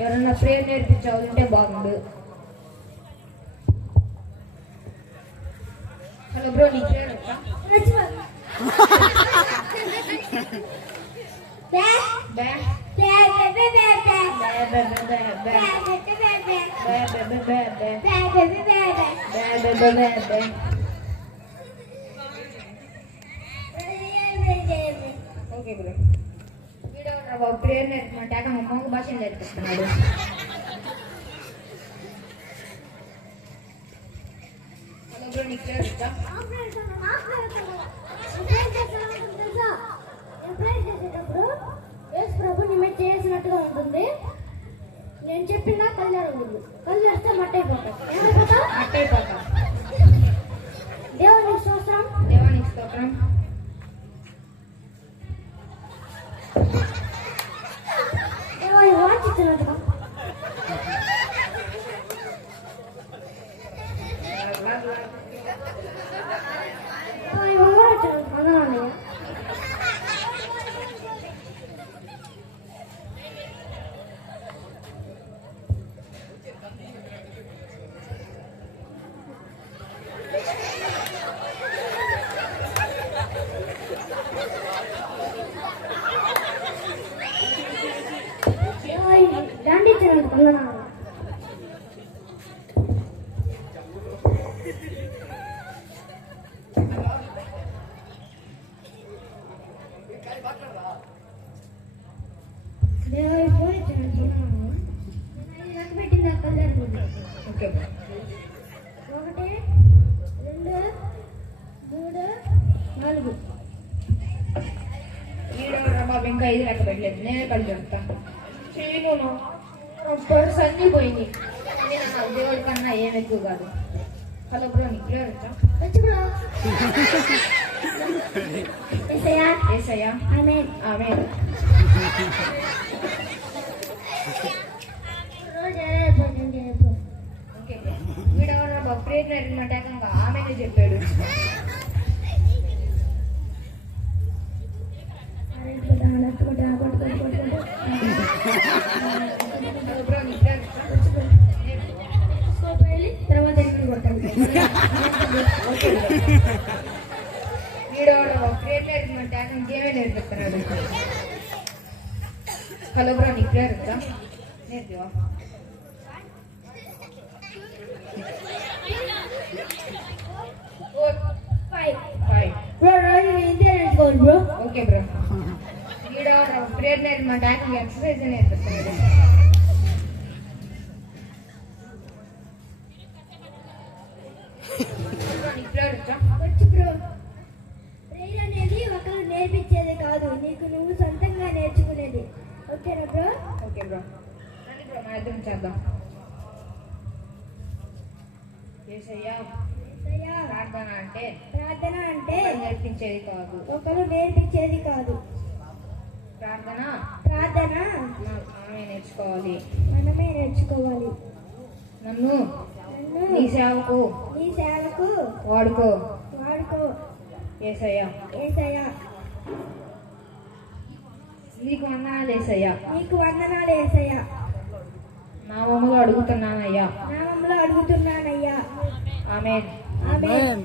ఎవరన్నా ప్రేయర్ నేర్పించాలంటే బాగుండు. Hello bro, నీ ప్రేయర్ వచ్చా? Okay bro. వీడియో ప్రేయర్ నేర్పమంటే అమ్మ భాష నేర్పిస్తున్నాడు. హలో బ్రో, నీకు ప్రేయర్ వచ్చా? చేసినట్టుగా ఉంటుంది. నేను చెప్పిన కళ్ళు ఉంటుంది. కళ్ళు వేస్తే మట్టయిపోతాం. దేవునికి స్తోత్రం. దేవానికి స్తోత్రం. దేవాన్ని వాంఛించినట్టుగా ఓకే. 1 2 3 4 బాబు ఇంకా 5 లెక్క పెట్టలేదు. నేనే కళ్ళు చెప్తాను. చేయను, పర్స్ అన్నీ పోయింది. దేవుడి కన్నా ఏం ఎక్కువ కాదు. హలో బ్రో, నీకు ప్రేయర్ వచ్చా? యేసయ్యా ఆమేన్. ఆమేన్. Okay bro. వీడెవరో బాబు ప్రేయర్ నేర్పమంటే ఆమెనే చెప్పాడు. హలో బ్రో, నీకు ప్రేయర్ వచ్చా? నేర్పివా? Okay bro. వీడో ప్రేయర్ నేర్పమంటే ఎక్సర్సైజ్ నేర్పిస్తున్నాడు. ప్రేయర్ అనేది ఒకరు నేర్పించేది కాదు, నీకు నువ్వు సొంతంగా నేర్చుకునేది. ఓకేనా బ్రో? Okay bro. రండి బ్రో, మన ఇద్దరం చేద్దాం. యేసయ్యా, ప్రార్థన అంటే నేర్పించేది కాదు, ఒకరు నేర్పించేది కాదు. ప్రార్థన మనమే నేర్చుకోవాలి. నన్ను నీ సేవకు వాడుకో. యేసయ్యా, నీకు వందనాలు యేసయ్యా. నామములో అడుగుతున్నానయ్యా. ఆమేన్. ఆమేన్.